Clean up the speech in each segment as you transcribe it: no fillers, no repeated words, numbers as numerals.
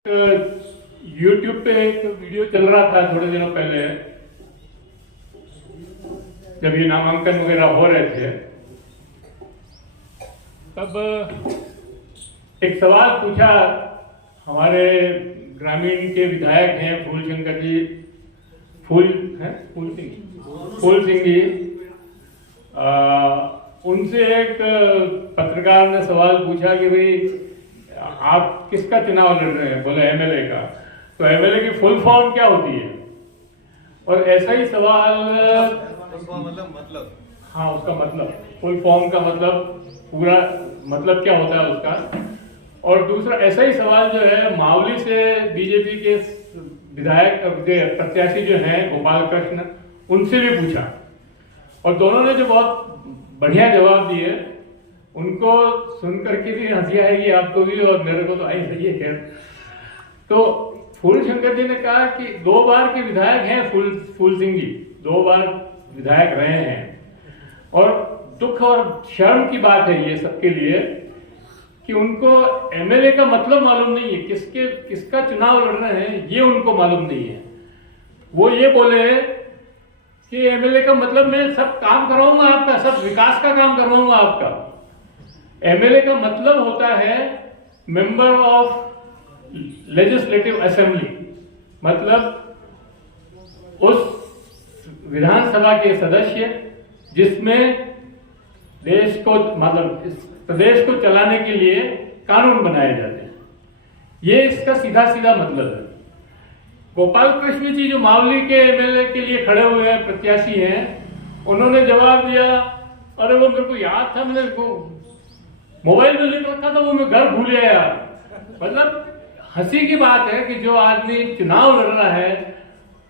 YouTube पे एक video चल रहा था थोड़े दिनों पहले, जब ये नामांकन वगैरह हो रहे थे, तब एक सवाल पूछा हमारे ग्रामीण के विधायक हैं फूलशंकर जी, फूल सिंह जी। उनसे एक पत्रकार ने सवाल पूछा कि भाई आप किसका चुनाव लड़ रहे हैं? बोले एमएलए का। तो एमएलए की फुल फॉर्म क्या होती है? और ऐसा ही सवाल मतलब हाँ, उसका मतलब फुल फॉर्म का मतलब पूरा मतलब क्या होता है उसका। और दूसरा ऐसा ही सवाल जो है मावली से बीजेपी के विधायक प्रत्याशी जो हैं गोपाल कृष्ण, उनसे भी पूछा और दोनों ने जो बहुत बढ़िया जवाब दिए, उनको सुनकर के भी हंसी आएगी आपको भी और मेरे को तो आई सही है। खैर, तो फूलशंकर जी ने कहा कि 2 बार के विधायक हैं फूल सिंह जी, 2 बार विधायक रहे हैं और दुख और शर्म की बात है ये सबके लिए कि उनको एमएलए का मतलब मालूम नहीं है, किसका चुनाव लड़ रहे हैं ये उनको मालूम नहीं है। वो ये बोले कि एमएलए का मतलब मैं सब काम करवाऊंगा आपका, सब विकास का काम करवाऊंगा आपका। एमएलए का मतलब होता है मेंबर ऑफ लेजिस्लेटिव असेंबली, मतलब उस विधानसभा के सदस्य जिसमें देश को मतलब इस प्रदेश को चलाने के लिए कानून बनाए जाते हैं। ये इसका सीधा सीधा मतलब है। गोपाल कृष्ण जी जो मावली के एमएलए के लिए खड़े हुए हैं, प्रत्याशी हैं, उन्होंने जवाब दिया, अरे वो मेरे को याद था, मैंने मोबाइल में लिख रखा था, वो मैं घर भूल गया यार। मतलब हंसी की बात है कि जो आदमी चुनाव लड़ रहा है,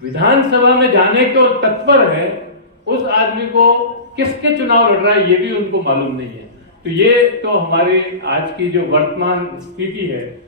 विधानसभा में जाने को तत्पर है, उस आदमी को किसके चुनाव लड़ रहा है ये भी उनको मालूम नहीं है। तो ये तो हमारी आज की जो वर्तमान स्थिति है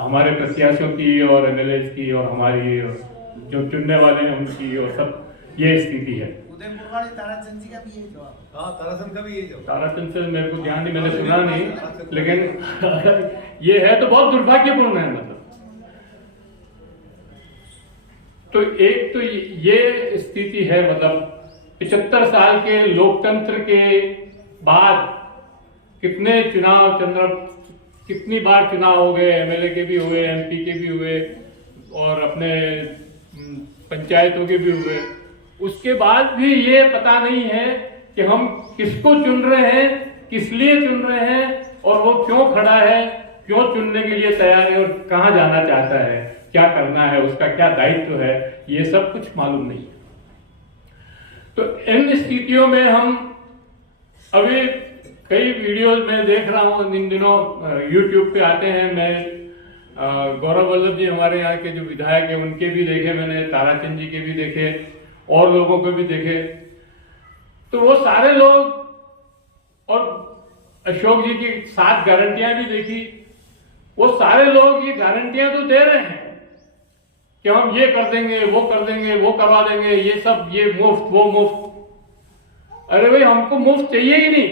हमारे प्रत्याशियों की और एमएलए की और हमारी जो चुनने वाले हैं उनकी और सब, ये स्थिति है। उदयपुर वाले ताराचंद जी का भी यही जवाब। हाँ, ताराचंद का भी यही जवाब। ताराचंद से मेरे को ध्यान नहीं, मैंने सुना नहीं, लेकिन ये है तो बहुत दुर्भाग्यपूर्ण है। मतलब तो एक तो ये स्थिति है, मतलब 75 साल के लोकतंत्र के बाद कितनी बार चुनाव हो गए, एमएलए के भी हुए, एमपी के भी हुए और अपने पंचायतों के भी हुए। उसके बाद भी ये पता नहीं है कि हम किसको चुन रहे हैं, किस लिए चुन रहे हैं और वो क्यों खड़ा है, क्यों चुनने के लिए तैयार है और कहां जाना चाहता है, क्या करना है, उसका क्या दायित्व है, ये सब कुछ मालूम नहीं है। तो इन स्थितियों में हम अभी कई वीडियोज में देख रहा हूं, इन दिनों YouTube पे आते हैं, मैं गौरव वल्लभ जी हमारे यहाँ के जो विधायक हैं उनके भी देखे मैंने, ताराचंद जी के भी देखे और लोगों को भी देखे। तो वो सारे लोग और अशोक जी की 7 गारंटियां भी देखी। वो सारे लोग ये गारंटियां तो दे रहे हैं कि हम ये कर देंगे, वो कर देंगे, वो करवा देंगे, ये सब, ये मुफ्त, वो मुफ्त। अरे भाई, हमको मुफ्त चाहिए ही नहीं।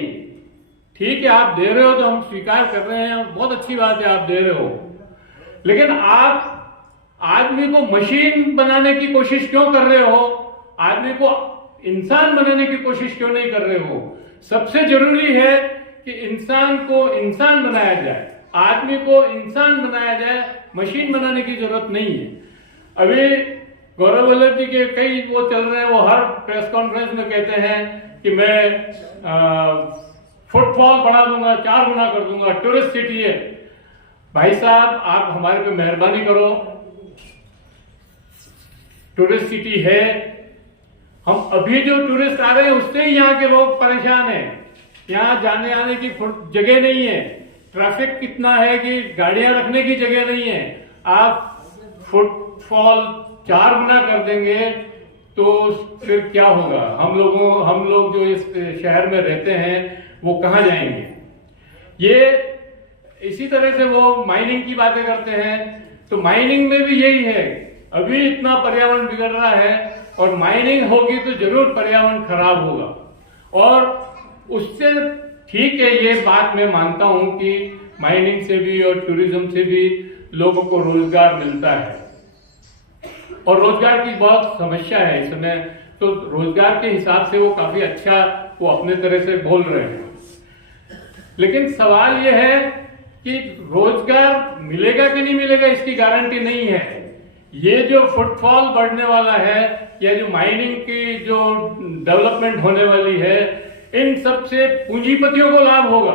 ठीक है, आप दे रहे हो तो हम स्वीकार कर रहे हैं, बहुत अच्छी बात है आप दे रहे हो, लेकिन आप आदमी को मशीन बनाने की कोशिश क्यों कर रहे हो? आदमी को इंसान बनाने की कोशिश क्यों नहीं कर रहे हो? सबसे जरूरी है कि इंसान को इंसान बनाया जाए, आदमी को इंसान बनाया जाए, मशीन बनाने की जरूरत नहीं है। अभी गौरव वल्लभ जी के कई वो चल रहे हैं, वो हर प्रेस कॉन्फ्रेंस में कहते हैं कि मैं फुटफॉल बढ़ा दूंगा, 4 गुना कर दूंगा, टूरिस्ट सिटी है। भाई साहब, आप हमारे पे मेहरबानी करो, टूरिस्ट सिटी है, हम अभी जो टूरिस्ट आ रहे हैं उससे ही यहाँ के लोग परेशान हैं। यहाँ जाने आने की जगह नहीं है, ट्रैफिक कितना है कि गाड़ियां रखने की जगह नहीं है। आप फुटफॉल 4 गुना कर देंगे तो फिर क्या होगा? हम लोग जो इस शहर में रहते हैं वो कहां जाएंगे? ये इसी तरह से वो माइनिंग की बातें करते हैं, तो माइनिंग में भी यही है, अभी इतना पर्यावरण बिगड़ रहा है और माइनिंग होगी तो जरूर पर्यावरण खराब होगा। और उससे ठीक है, ये बात मैं मानता हूं कि माइनिंग से भी और टूरिज्म से भी लोगों को रोजगार मिलता है। और रोजगार की बहुत समस्या है इस समय, तो रोजगार के हिसाब से वो काफी अच्छा वो अपने तरह से बोल रहे हैं। लेकिन सवाल ये है कि रोजगार मिलेगा कि नहीं मिलेगा इसकी गारंटी नहीं है। ये जो फुटफॉल बढ़ने वाला है या जो माइनिंग की जो डेवलपमेंट होने वाली है, इन सब से पूंजीपतियों को लाभ होगा।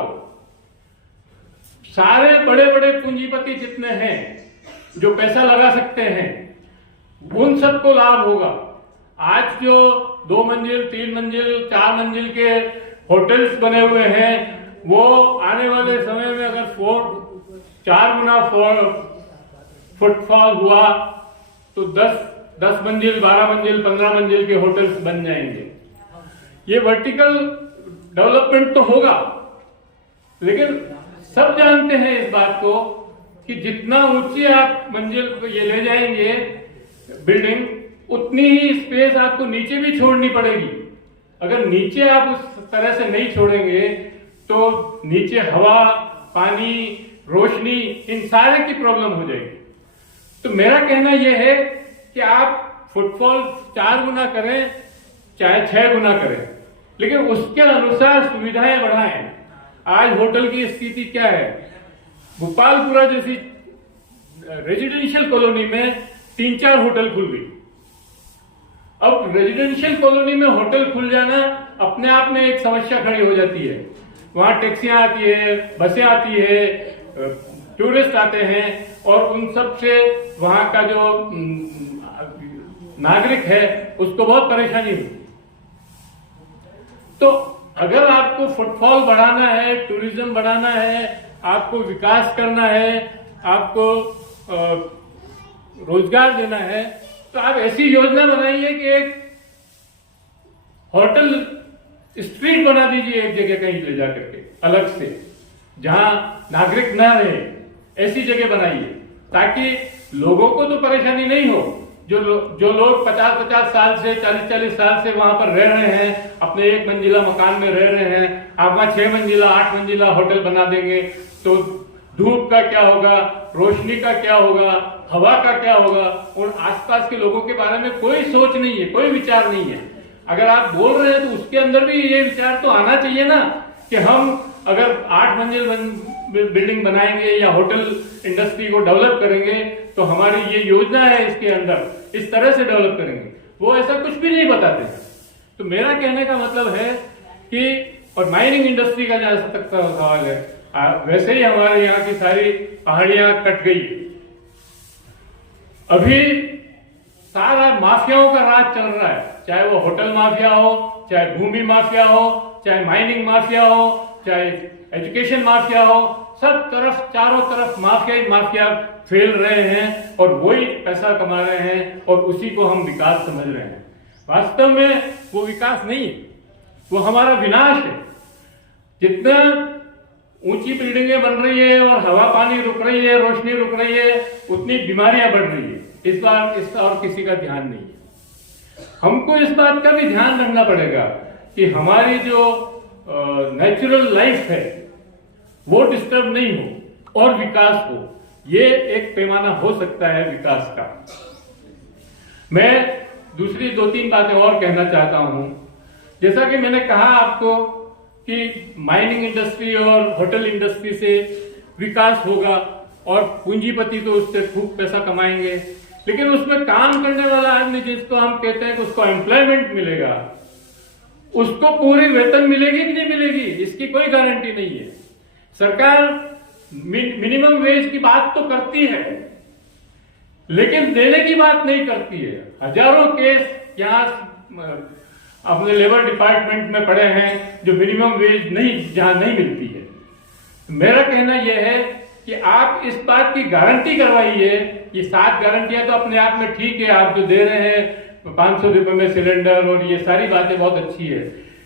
सारे बड़े बड़े पूंजीपति जितने हैं जो पैसा लगा सकते हैं, उन सबको लाभ होगा। आज जो 2 मंजिल 3 मंजिल 4 मंजिल के होटल्स बने हुए हैं, वो आने वाले समय में अगर 4 गुना फुटफॉल हुआ तो 10 मंजिल 12 मंजिल 15 मंजिल के होटल्स बन जाएंगे। ये वर्टिकल डेवलपमेंट तो होगा, लेकिन सब जानते हैं इस बात को कि जितना ऊंचे आप मंजिल को ये ले जाएंगे बिल्डिंग, उतनी ही स्पेस आपको नीचे भी छोड़नी पड़ेगी। अगर नीचे आप उस तरह से नहीं छोड़ेंगे तो नीचे हवा, पानी, रोशनी, इन सारे की प्रॉब्लम हो जाएगी। तो मेरा कहना यह है कि आप फुटफॉल 4 गुना करें चाहे 6 गुना करें, लेकिन उसके अनुसार सुविधाएं बढ़ाएं। आज होटल की स्थिति क्या है? भोपालपुरा जैसी रेजिडेंशियल कॉलोनी में 3-4 होटल खुल गई। अब रेजिडेंशियल कॉलोनी में होटल खुल जाना अपने आप में एक समस्या खड़ी हो जाती है। वहां टैक्सियां आती है, बसें आती है, टूरिस्ट आते हैं, और उन सब से वहां का जो नागरिक है उसको बहुत परेशानी हुई। तो अगर आपको फुटफॉल बढ़ाना है, टूरिज्म बढ़ाना है, आपको विकास करना है, आपको रोजगार देना है, तो आप ऐसी योजना बनाइए कि एक होटल स्ट्रीट बना दीजिए एक जगह कहीं ले जाकर के अलग से, जहां नागरिक ना रहे, ऐसी जगह बनाइए ताकि लोगों को तो परेशानी नहीं हो। जो लोग 50-50 साल से 40-40 साल से वहां पर रह रहे हैं, अपने 1 मंजिला मकान में रह रहे हैं, आप वहां 6 मंजिला 8 मंजिला होटल बना देंगे तो धूप का क्या होगा, रोशनी का क्या होगा, हवा का क्या होगा, और आसपास के लोगों के बारे में कोई सोच नहीं है, कोई विचार नहीं है। अगर आप बोल रहे हैं तो उसके अंदर भी ये विचार तो आना चाहिए ना कि हम अगर 8 मंजिल बिल्डिंग बनाएंगे या होटल इंडस्ट्री को डेवलप करेंगे तो हमारी ये योजना है, इसके अंदर इस तरह से डेवलप करेंगे। वो ऐसा कुछ भी नहीं बताते। तो मेरा कहने का मतलब है कि, और माइनिंग इंडस्ट्री का जहां तक का सवाल है, वैसे ही हमारे यहाँ की सारी पहाड़ियां कट गई। अभी सारा माफियाओं का राज चल रहा है, चाहे वो होटल माफिया हो, चाहे भूमि माफिया हो, चाहे माइनिंग माफिया हो, चाहे एजुकेशन माफिया हो, सब तरफ चारों तरफ माफिया ही माफिया फैल रहे हैं और वही पैसा कमा रहे हैं और उसी को हम विकास समझ रहे हैं। वास्तव में वो विकास नहीं है, वो हमारा विनाश है। जितना ऊंची बिल्डिंगें बन रही है और हवा पानी रुक रही है, रोशनी रुक रही है, उतनी बीमारियां बढ़ रही है। इस बार इसका और किसी का ध्यान नहीं है। हमको इस बात का भी ध्यान रखना पड़ेगा कि हमारी जो नेचुरल लाइफ है वो डिस्टर्ब नहीं हो और विकास हो। ये एक पैमाना हो सकता है विकास का। मैं दूसरी 2-3 बातें और कहना चाहता हूं। जैसा कि मैंने कहा आपको कि माइनिंग इंडस्ट्री और होटल इंडस्ट्री से विकास होगा और पूंजीपति तो उससे खूब पैसा कमाएंगे, लेकिन उसमें काम करने वाला आदमी जिसको हम कहते हैं कि उसको एम्प्लॉयमेंट मिलेगा, उसको पूरी वेतन मिलेगी कि नहीं मिलेगी इसकी कोई गारंटी नहीं है। सरकार मिनिमम वेज की बात तो करती है लेकिन देने की बात नहीं करती है। हजारों केस यहाँ अपने लेबर डिपार्टमेंट में पड़े हैं जो मिनिमम वेज जहां नहीं मिलती है। मेरा कहना यह है कि आप इस बात की गारंटी करवाइए। ये 7 गारंटियां तो अपने आप में ठीक है, आप जो दे रहे हैं 500 रुपए में सिलेंडर और ये सारी बातें बहुत अच्छी है,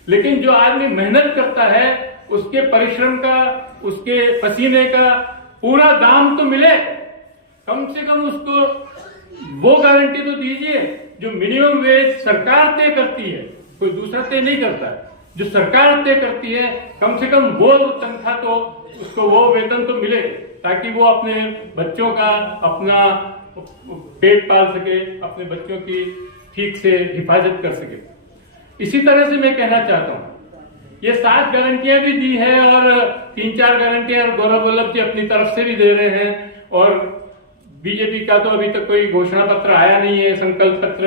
लेकिन जो आदमी मेहनत करता है उसके परिश्रम का, उसके पसीने का पूरा दाम तो मिले। कम से कम उसको वो गारंटी तो दीजिए जो मिनिमम वेज सरकार तय करती है, कोई दूसरा तय नहीं करता है। जो सरकार तय करती है कम से कम वो तनख्वाह तो उसको वो वेतन तो मिले ताकि वो अपने बच्चों का अपना पेट पाल सके, अपने बच्चों की ठीक से हिफाजत कर सके। इसी तरह से मैं कहना चाहता हूँ, ये 7 गारंटियां भी दी है और 3-4 गारंटियां गौरव वल्लभ जी अपनी तरफ से भी दे रहे हैं, और बीजेपी का तो अभी तक कोई घोषणा पत्र आया नहीं है, संकल्प पत्र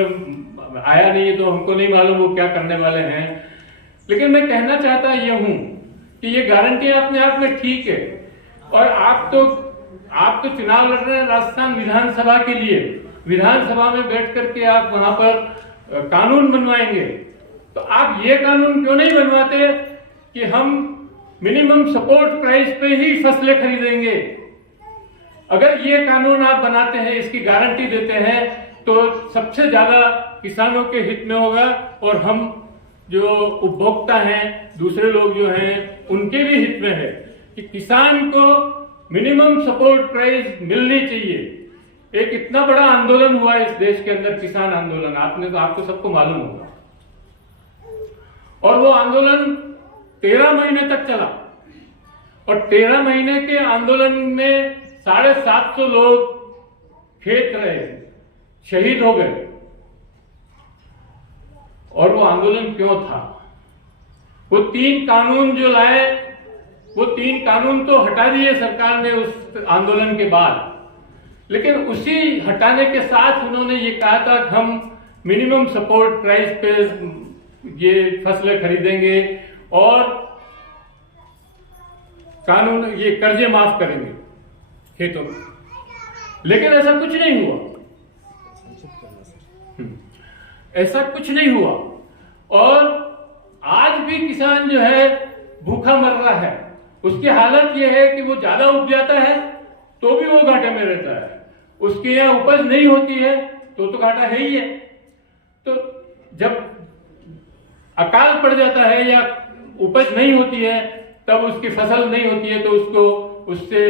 आया नहीं है, तो हमको नहीं मालूम वो क्या करने वाले हैं। लेकिन मैं कहना चाहता ये हूं कि ये गारंटियां अपने आप में ठीक है, और आप तो चुनाव लड़ रहे हैं राजस्थान विधानसभा के लिए, विधानसभा में बैठ करके आप वहां पर कानून बनवाएंगे, तो आप ये कानून क्यों नहीं बनवाते कि हम मिनिमम सपोर्ट प्राइस पे ही फसलें खरीदेंगे। अगर ये कानून आप बनाते हैं, इसकी गारंटी देते हैं, तो सबसे ज्यादा किसानों के हित में होगा, और हम जो उपभोक्ता हैं, दूसरे लोग जो हैं, उनके भी हित में है कि किसान को मिनिमम सपोर्ट प्राइस मिलनी चाहिए। एक इतना बड़ा आंदोलन हुआ इस देश के अंदर, किसान आंदोलन, आपको सबको मालूम होगा, और वो आंदोलन 13 महीने तक चला, और 13 महीने के आंदोलन में 750 लोग खेत रहे, शहीद हो गए। और वो आंदोलन क्यों था? वो 3 कानून जो लाए, वो 3 कानून तो हटा दिए सरकार ने उस आंदोलन के बाद, लेकिन उसी हटाने के साथ उन्होंने ये कहा था कि हम मिनिमम सपोर्ट प्राइस पे ये फसलें खरीदेंगे और कानून ये कर्जे माफ करेंगे खेतों में। लेकिन ऐसा कुछ नहीं हुआ, ऐसा कुछ नहीं हुआ, और आज भी किसान जो है भूखा मर रहा है। उसकी हालत यह है कि वो ज्यादा उपजाता है तो भी वो घाटे में रहता है, उसके यहाँ उपज नहीं होती है तो घाटा है ही है। तो जब अकाल पड़ जाता है या उपज नहीं होती है, तब उसकी फसल नहीं होती है, तो उसको उससे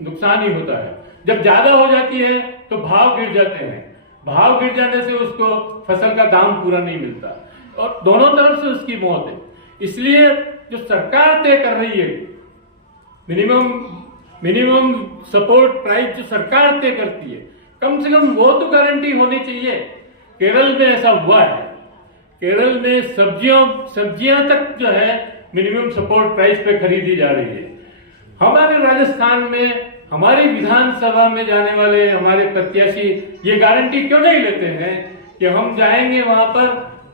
नुकसान ही होता है। जब ज्यादा हो जाती है तो भाव गिर जाते हैं, भाव गिर जाने से उसको फसल का दाम पूरा नहीं मिलता, और दोनों तरफ से उसकी मौत है। इसलिए जो सरकार तय कर रही है मिनिमम सपोर्ट प्राइस, जो सरकार तय करती है, कम से कम वो तो गारंटी होनी चाहिए। केरल में ऐसा हुआ है, केरल में सब्जियां तक जो है मिनिमम सपोर्ट प्राइस पे खरीदी जा रही है। हमारे राजस्थान में, हमारी विधानसभा में जाने वाले हमारे प्रत्याशी ये गारंटी क्यों नहीं लेते हैं कि हम जाएंगे वहां पर,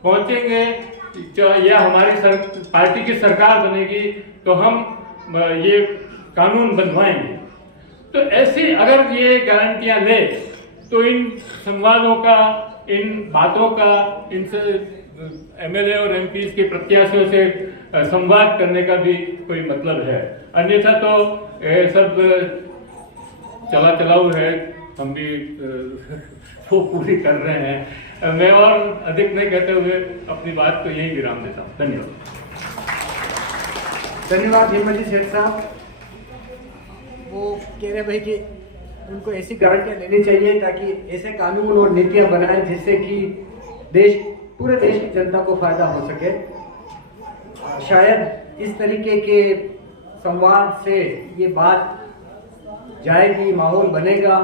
पहुंचेंगे, या हमारी पार्टी की सरकार बनेगी तो हम ये कानून बनवाएंगे। तो ऐसी अगर ये गारंटियां ले, तो इन संवादों का, इन बातों का, इनसे एमएलए और एमपी के प्रत्याशियों से संवाद करने का भी कोई मतलब है। अन्यथा तो सब चलाऊ है, हम भी वो पूरी कर रहे हैं। मैं और अधिक नहीं कहते हुए अपनी बात को यही विराम देता हूँ। धन्यवाद। धन्यवाद हेमंत जी सेठ साहब। वो कह रहे भाई कि उनको ऐसी गारंटियां लेनी चाहिए ताकि ऐसे कानून और नीतियां बनाएं जिससे कि पूरे देश की जनता को फायदा हो सके। शायद इस तरीके के संवाद से ये बात जाएगी, माहौल बनेगा